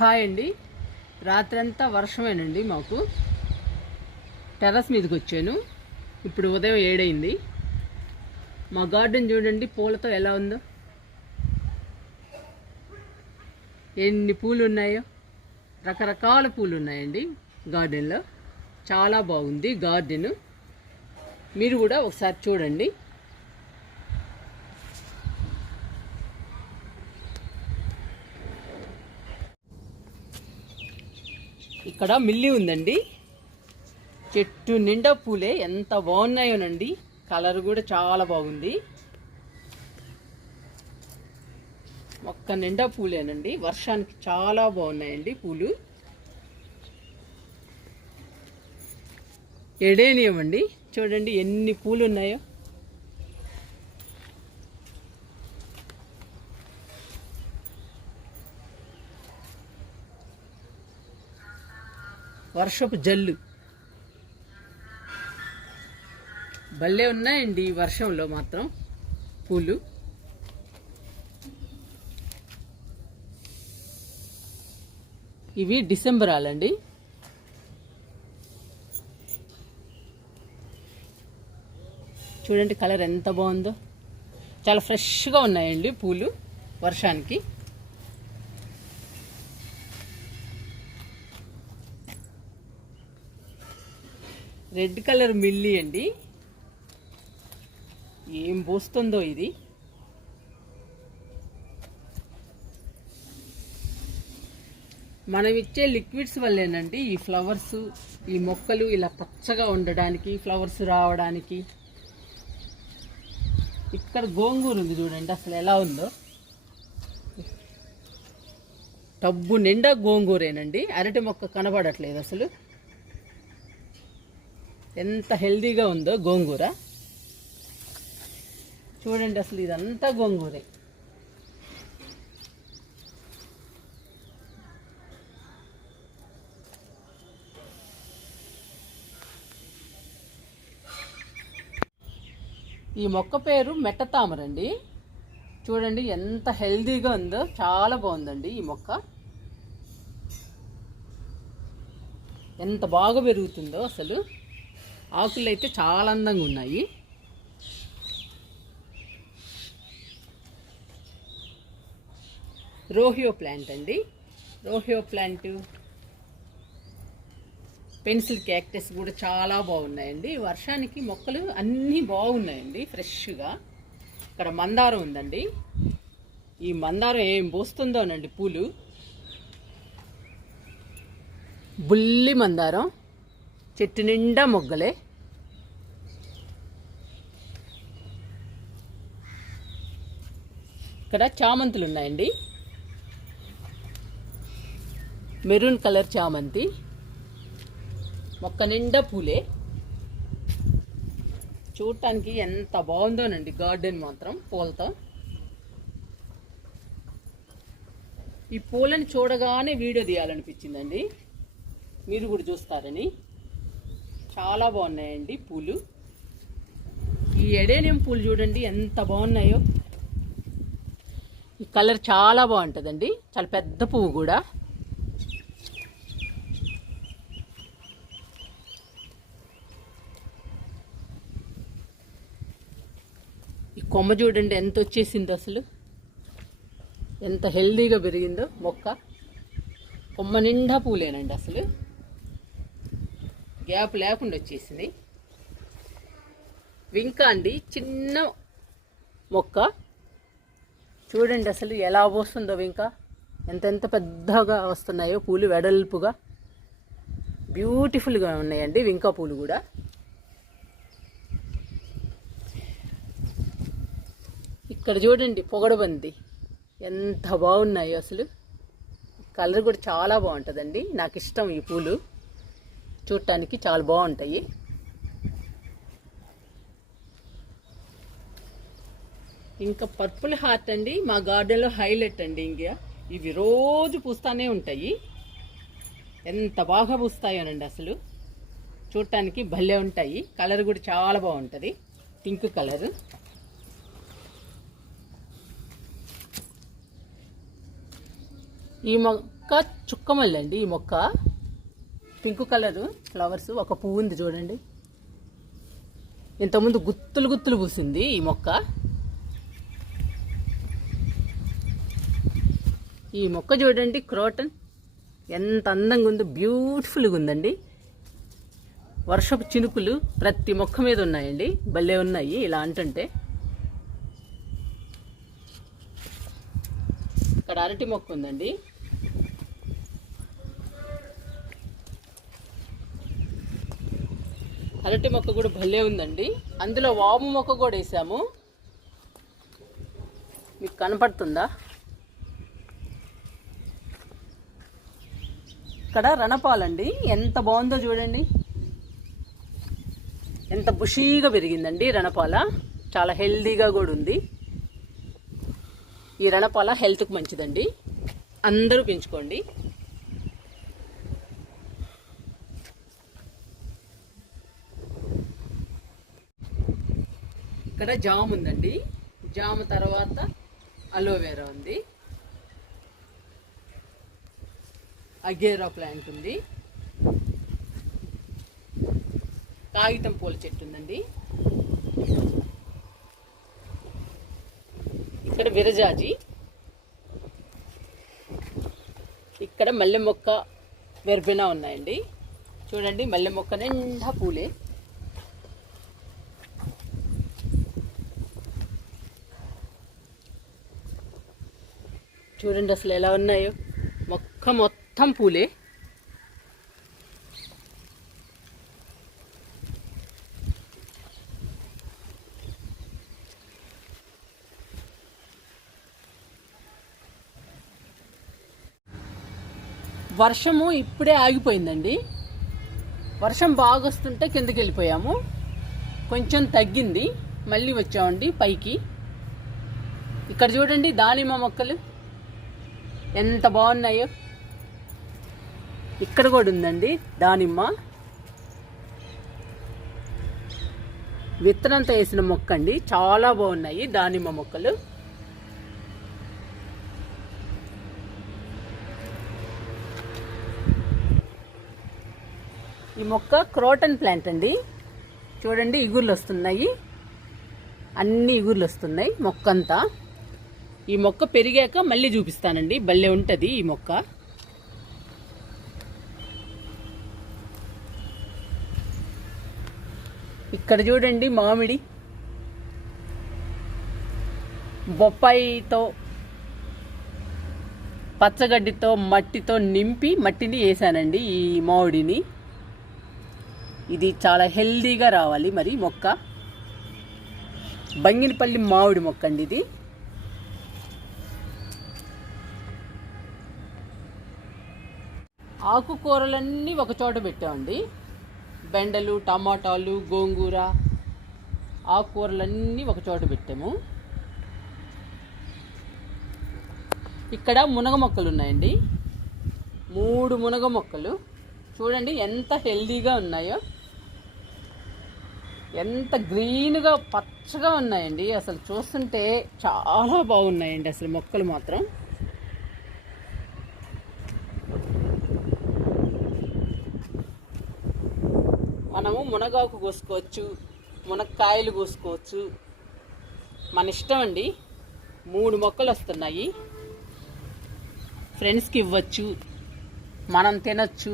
Hi అండి. రాత్రంతా వర్షమేనండి. మాకు టెర్రస్ మీదకి వచ్చాను. ఇప్పుడు ఉదయం 7 అయింది. మా గార్డెన్ చూడండి పూలతో ఎలా ఉందో, ఎన్ని పూలు ఉన్నాయో. రకరకాల పూలు ఉన్నాయండి గార్డెన్లో. చాలా బాగుంది గార్డెన్. మీరు కూడా ఒకసారి చూడండి. ఇక్కడ మిల్లి ఉందండి. చెట్టు నిండా పూలే, ఎంత బాగున్నాయోనండి. కలర్ కూడా చాలా బాగుంది. మొక్క నిండా పూలేనండి. వర్షానికి చాలా బాగున్నాయండి పూలు. ఎడేనియం అండి, చూడండి ఎన్ని పూలు ఉన్నాయో. వర్షపు జల్లు భలే ఉన్నాయండి ఈ వర్షంలో మాత్రం పూలు. ఇవి డిసెంబరాలండి. చూడండి కలర్ ఎంత బాగుందో. చాలా ఫ్రెష్గా ఉన్నాయండి పూలు వర్షానికి. రెడ్ కలర్ మిల్లీ అండి. ఏం పోస్తుందో ఇది. మనం ఇచ్చే లిక్విడ్స్ వల్లేనండి ఈ ఫ్లవర్స్, ఈ మొక్కలు ఇలా పచ్చగా ఉండడానికి, ఫ్లవర్స్ రావడానికి. ఇక్కడ గోంగూర ఉంది చూడండి అసలు ఎలా ఉందో. టబ్బు నిండా గోంగూరేనండి. అరటి మొక్క కనబడట్లేదు అసలు. ఎంత హెల్దీగా ఉందో గోంగూర. చూడండి అసలు ఇదంతా గోంగూరే. ఈ మొక్క పేరు మెట్ట తామరండి. చూడండి ఎంత హెల్దీగా ఉందో, చాలా బాగుందండి ఈ మొక్క. ఎంత బాగా పెరుగుతుందో అసలు. ఆకులు అయితే చాలా అందంగా ఉన్నాయి. రోహియో ప్లాంట్ అండి. రోహియో ప్లాంట్, పెన్సిల్ క్యాక్టస్ కూడా చాలా బాగున్నాయండి. వర్షానికి మొక్కలు అన్నీ బాగున్నాయండి ఫ్రెష్గా. ఇక్కడ మందారం ఉందండి. ఈ మందారం ఏం పోస్తుందోనండి పూలు. బుల్లి మందారం, చెట్టు నిండా మొగ్గలే. ఇక్కడ చామంతులు ఉన్నాయండి. మెరూన్ కలర్ చామంతి. మొక్క నిండా పూలే. చూడటానికి ఎంత బాగుందోనండి గార్డెన్ మాత్రం పూలతో. ఈ పూలని చూడగానే వీడియో తీయాలనిపించిందండి. మీరు కూడా చూస్తారని. చాలా బాగున్నాయండి పూలు. ఈ ఎడేనియం పూలు చూడండి ఎంత బాగున్నాయో. ఈ కలర్ చాలా బాగుంటుందండి. చాలా పెద్ద పువ్వు కూడా. ఈ కొమ్మ చూడండి ఎంత వచ్చేసిందో అసలు. ఎంత హెల్దీగా పెరిగిందో మొక్క. కొమ్మ నిండా పూలేనండి అసలు. గ్యాప్ లేకుండా వచ్చేసింది. వింక అండి, చిన్న మొక్క. చూడండి అసలు ఎలా పోస్తుందో వింక. ఎంత పెద్దగా వస్తున్నాయో పూలు, వెడల్పుగా బ్యూటిఫుల్గా ఉన్నాయండి వింక పూలు కూడా. ఇక్కడ చూడండి పొగడబంది ఎంత బాగున్నాయో అసలు. కలర్ కూడా చాలా బాగుంటుందండి. నాకు ఇష్టం ఈ పూలు. చూడటానికి చాలా బాగుంటాయి. ఇంకా పర్పుల్ హార్ట్ అండి మా గార్డెన్లో హైలైట్ అండి. ఇంకా ఇవి రోజు పూస్తానే ఉంటాయి. ఎంత బాగా పూస్తాయోనండి అసలు. చూడటానికి భలే ఉంటాయి. కలర్ కూడా చాలా బాగుంటుంది, పింక్ కలర్. ఈ మొక్క చుక్కమల్లి అండి. ఈ మొక్క పింక్ కలరు ఫ్లవర్స్, ఒక పువ్వు ఉంది చూడండి. ఇంతకుముందు గుత్తులు గుత్తులు పూసింది ఈ మొక్క. ఈ మొక్క చూడండి, క్రోటన్ ఎంత అందంగా ఉందో, బ్యూటిఫుల్గా ఉందండి. వర్షపు చినుకులు ప్రతి మొక్క మీద ఉన్నాయండి, భలే ఉన్నాయి ఇలా అంటుంటే. ఇక్కడ అరటి మొక్క ఉందండి. అరటి మొక్క కూడా భలే ఉందండి. అందులో వాము మొక్క కూడా వేసాము, మీకు కనపడుతుందా? ఇక్కడ రణపాలండి, ఎంత బాగుందో చూడండి, ఎంత బుషీగా పెరిగిందండి రణపాల. చాలా హెల్దీగా కూడా ఉంది. ఈ రణపాల హెల్త్కి మంచిదండి, అందరూ పెంచుకోండి. ఇక్కడ జామ్ ఉందండి. జామ్ తర్వాత అలోవెరా ఉంది, అగేరా ప్లాంట్ ఉంది, కాగితం పూల చెట్టు ఉందండి. ఇక్కడ విరజాజి, ఇక్కడ మల్లె మొక్క, వెర్బెనా ఉన్నాయండి. చూడండి, మల్లె మొక్క నిండా పూలే. చూడండి అసలు ఎలా ఉన్నాయో, మొక్క మొత్తం పూలే. వర్షము ఇప్పుడే ఆగిపోయిందండి. వర్షం బాగా వస్తుంటే కిందకి వెళ్ళిపోయాము, కొంచెం తగ్గింది, మళ్ళీ వచ్చామండి పైకి. ఇక్కడ చూడండి దానిమ్మ మొక్కలు ఎంత బాగున్నాయో. ఇక్కడ కూడా ఉందండి దానిమ్మ, విత్తనంతో వేసిన మొక్క అండి, చాలా బాగున్నాయి దానిమ్మ మొక్కలు. ఈ మొక్క క్రోటన్ ప్లాంట్ అండి. చూడండి ఇగుర్లు వస్తున్నాయి, అన్ని ఇగుర్లు వస్తున్నాయి మొక్కంతా. ఈ మొక్క పెరిగాక మళ్ళీ చూపిస్తానండి, భలే ఉంటుంది ఈ మొక్క. ఇక్కడ చూడండి మామిడి, బొప్పాయితో పచ్చగడ్డితో మట్టితో నింపి మట్టిని వేసానండి ఈ మామిడిని. ఇది చాలా హెల్దీగా రావాలి మరి మొక్క. బంగినపల్లి మామిడి మొక్క అండి ఇది. ఆకుకూరలన్నీ ఒక చోట పెట్టామండి, బెండలు, టమాటాలు, గోంగూర, ఆకుకూరలన్నీ ఒక చోట పెట్టాము. ఇక్కడ మునగ మొక్కలు ఉన్నాయండి, 3 మునగ మొక్కలు. చూడండి ఎంత హెల్దీగా ఉన్నాయో, ఎంత గ్రీన్గా పచ్చగా ఉన్నాయండి. అసలు చూస్తుంటే చాలా బాగున్నాయండి అసలు మొక్కలు మాత్రం. మనము మునగాకు కోసుకోవచ్చు, మునక్కాయలు కోసుకోవచ్చు, మన ఇష్టం అండి. 3 మొక్కలు వస్తున్నాయి, ఫ్రెండ్స్కి ఇవ్వచ్చు, మనం తినచ్చు.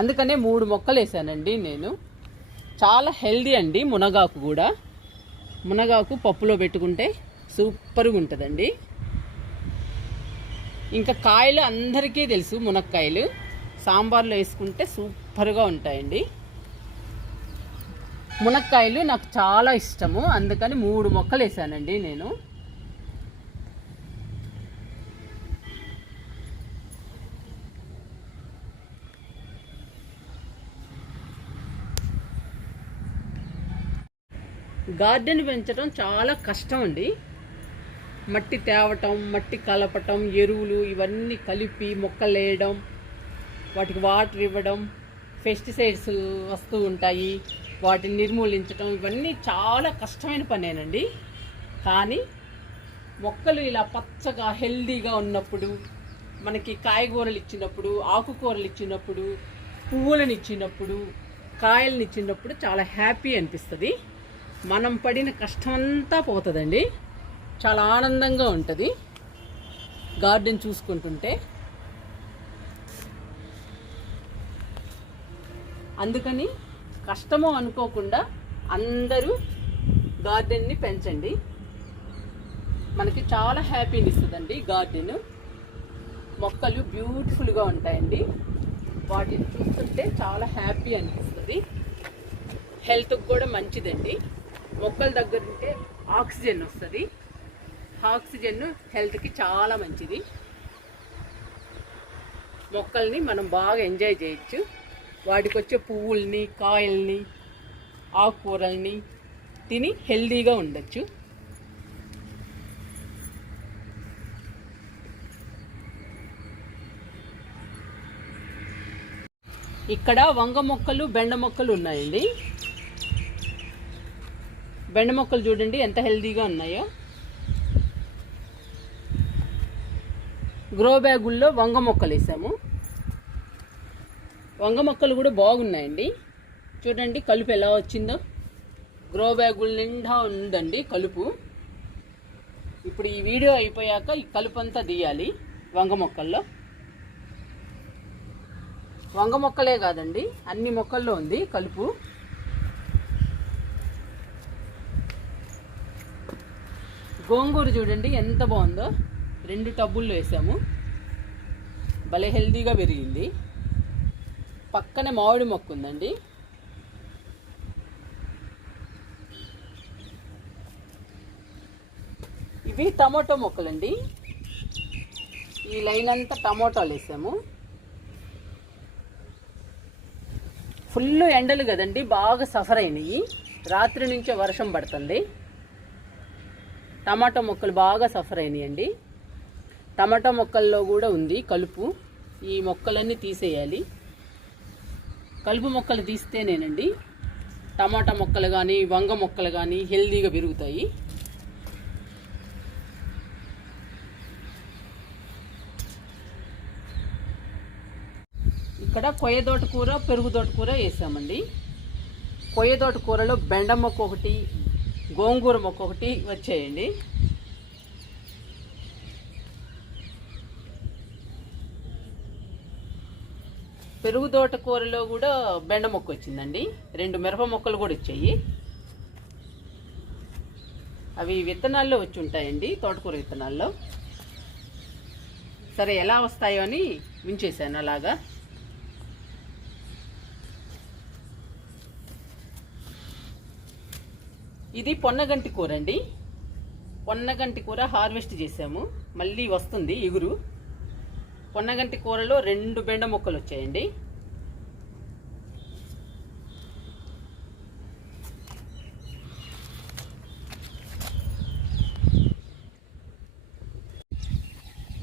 అందుకనే 3 మొక్కలు వేసానండి నేను. చాలా హెల్దీ అండి మునగాకు కూడా. మునగాకు పప్పులో పెట్టుకుంటే సూపర్గా ఉంటుందండి. ఇంకా కాయలు అందరికీ తెలుసు, మునక్కాయలు సాంబార్లో వేసుకుంటే సూపర్గా ఉంటాయండి. మునక్కాయలు నాకు చాలా ఇష్టము, అందుకని 3 మొక్కలు వేసానండి నేను. గార్డెన్ పెంచడం చాలా కష్టం అండి. మట్టి తేవటం, మట్టి కలపటం, ఎరువులు ఇవన్నీ కలిపి మొక్కలు వేయడం, వాటికి వాటర్ ఇవ్వడం, పెస్టిసైడ్స్ వస్తూ ఉంటాయి, వాటిని నిర్మూలించడం, ఇవన్నీ చాలా కష్టమైన పనేనండి. కానీ మొక్కలు ఇలా పచ్చగా హెల్దీగా ఉన్నప్పుడు, మనకి కాయగూరలు ఇచ్చినప్పుడు, ఆకుకూరలు ఇచ్చినప్పుడు, పువ్వులను ఇచ్చినప్పుడు, కాయలను ఇచ్చినప్పుడు చాలా హ్యాపీ అనిపిస్తుంది. మనం పడిన కష్టమంతా పోతుందండి. చాలా ఆనందంగా ఉంటుంది గార్డెన్ చూసుకుంటుంటే. అందుకని కష్టము అనుకోకుండా అందరూ గార్డెన్ని పెంచండి. మనకి చాలా హ్యాపీని ఇస్తుందండి గార్డెన్. మొక్కలు బ్యూటిఫుల్గా ఉంటాయండి. వాటిని చూస్తుంటే చాలా హ్యాపీ అనిపిస్తుంది. హెల్త్కి కూడా మంచిదండి. మొక్కల దగ్గర ఉంటే ఆక్సిజన్ వస్తుంది. ఆక్సిజన్ హెల్త్కి చాలా మంచిది. మొక్కల్ని మనం బాగా ఎంజాయ్ చేయొచ్చు. వాటికి వచ్చే పువ్వుల్ని, కాయల్ని, ఆకుకూరల్ని తిని హెల్దీగా ఉండొచ్చు. ఇక్కడ వంగ మొక్కలు, బెండ మొక్కలు ఉన్నాయండి. బెండ మొక్కలు చూడండి ఎంత హెల్దీగా ఉన్నాయో. గ్రో బ్యాగుల్లో వంగ మొక్కలు వేసాము. వంగ మొక్కలు కూడా బాగున్నాయండి. చూడండి కలుపు ఎలా వచ్చిందో. గ్రో బ్యాగుల నిండా ఉందండి కలుపు. ఇప్పుడు ఈ వీడియో అయిపోయాక ఈ కలుపు అంతా తీయాలి వంగ మొక్కల్లో. వంగ మొక్కలే కాదండి, అన్ని మొక్కల్లో ఉంది కలుపు. గోంగూర చూడండి ఎంత బాగుందో. 2 టబ్బుల్లో వేసాము. భలే హెల్దీగా పెరిగింది. పక్కనే మామిడి మొక్క ఉందండి. ఇవి టమాటో మొక్కలండి. ఈ లైన్ అంతా టమాటాలు వేసాము. ఫుల్ ఎండలు కదండి, బాగా సఫర్ అయినాయి. రాత్రి నుంచే వర్షం పడుతుంది. టమాటో మొక్కలు బాగా సఫర్ అయినాయండి. టమాటో మొక్కల్లో కూడా ఉంది కలుపు. ఈ మొక్కలన్నీ తీసేయాలి. కలుపు మొక్కలు తీస్తేనేనండి టమాటా మొక్కలు కానీ, వంగ మొక్కలు కానీ హెల్దీగా పెరుగుతాయి. ఇక్కడ కొయ్యదోట కూర, పెరుగుదోట కూర వేసామండి. కొయ్యదోట కూరలో బెండ మొక్క ఒకటి, గోంగూర మొక్క ఒకటి వచ్చాయండి. పెరుగుదోట కూరలో కూడా బెండ మొక్క వచ్చిందండి. 2 మిరప మొక్కలు కూడా వచ్చాయి. అవి విత్తనాల్లో వచ్చి ఉంటాయండి, తోటకూర విత్తనాల్లో. సరే ఎలా వస్తాయో అని ఉంచేసాను అలాగా. ఇది పొన్నగంటి కూర అండి. పొన్నగంటి కూర హార్వెస్ట్ చేసాము. మళ్ళీ వస్తుంది ఇగురు. పొన్నగంటి కూరలో 2 బెండ మొక్కలు వచ్చాయండి.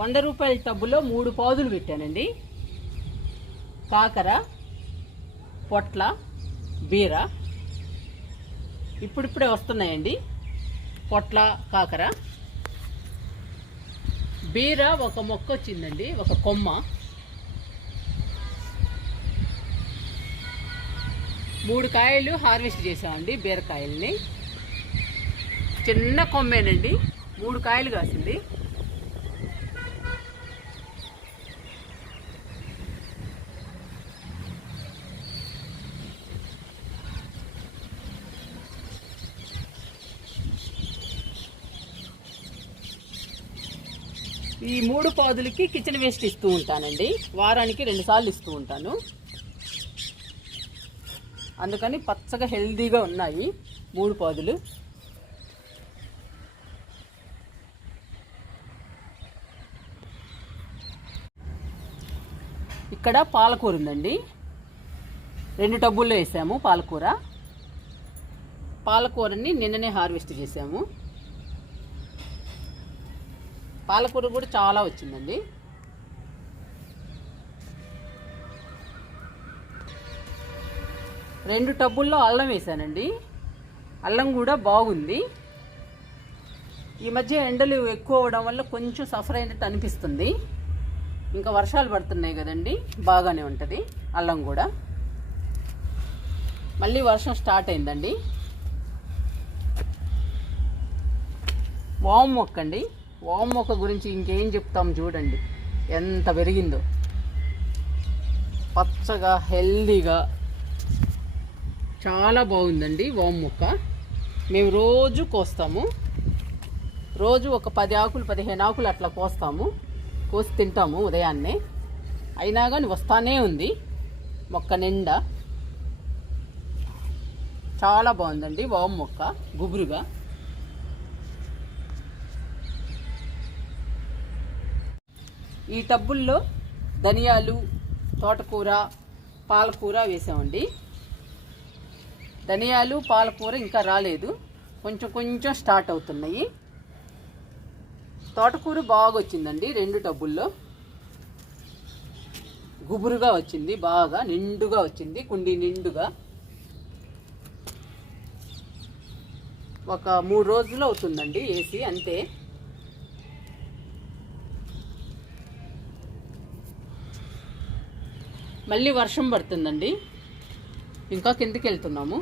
₹100 టబ్బులో 3 పాదులు పెట్టానండి. కాకర, పొట్ల, బీర ఇప్పుడిప్పుడే వస్తున్నాయండి. పొట్ల, కాకర, బీర ఒక మొక్క వచ్చిందండి, ఒక కొమ్మ. 3 కాయలు హార్వెస్ట్ చేసామండి బీరకాయల్ని. చిన్న కొమ్మేనండి, 3 కాయలు కాసింది. ఈ 3 పాదులకి కిచెన్ వేస్ట్ ఇస్తూ ఉంటానండి. వారానికి 2 సార్లు ఇస్తూ ఉంటాను. అందుకని పచ్చగా హెల్దీగా ఉన్నాయి 3 పాదులు. ఇక్కడ పాలకూర ఉందండి. 2 టబ్బుల్లో వేసాము పాలకూర. పాలకూరని నిన్ననే హార్వెస్ట్ చేసాము. పాలకూర కూడా చాలా వచ్చిందండి. రెండు టబ్బుల్లో అల్లం వేసానండి. అల్లం కూడా బాగుంది. ఈ మధ్య ఎండలు ఎక్కువ అవడం వల్ల కొంచెం సఫర్ అయినట్టు అనిపిస్తుంది. ఇంకా వర్షాలు పడుతున్నాయి కదండి, బాగానే ఉంటుంది. అల్లం కూడా మళ్ళీ వర్షం స్టార్ట్ అయిందండి. వాము మొక్క అండి. వాము మొక్క గురించి ఇంకేం చెప్తాం చూడండి, ఎంత పెరిగిందో. పచ్చగా హెల్దీగా చాలా బాగుందండి వాము మొక్క. మేము రోజు కోస్తాము. రోజు ఒక 10 ఆకులు 15 ఆకులు అట్లా కోస్తాము. కోసి తింటాము ఉదయాన్నే. అయినా కానీ వస్తానే ఉంది మొక్క నిండా. చాలా బాగుందండి వాము మొక్క, గుబురుగా. ఈ టబ్బుల్లో ధనియాలు, తోటకూర, పాలకూర వేసామండి. ధనియాలు, పాలకూర ఇంకా రాలేదు, కొంచెం కొంచెం స్టార్ట్ అవుతున్నాయి. తోటకూర బాగా వచ్చిందండి 2 టబ్బుల్లో. గుబురుగా వచ్చింది, బాగా నిండుగా వచ్చింది, కుండీ నిండుగా. ఒక 3 రోజులు అవుతుందండి వేసి, అంతే. మళ్ళీ వర్షం పడుతుందండి, ఇంకా కిందకి వెళ్తున్నాము.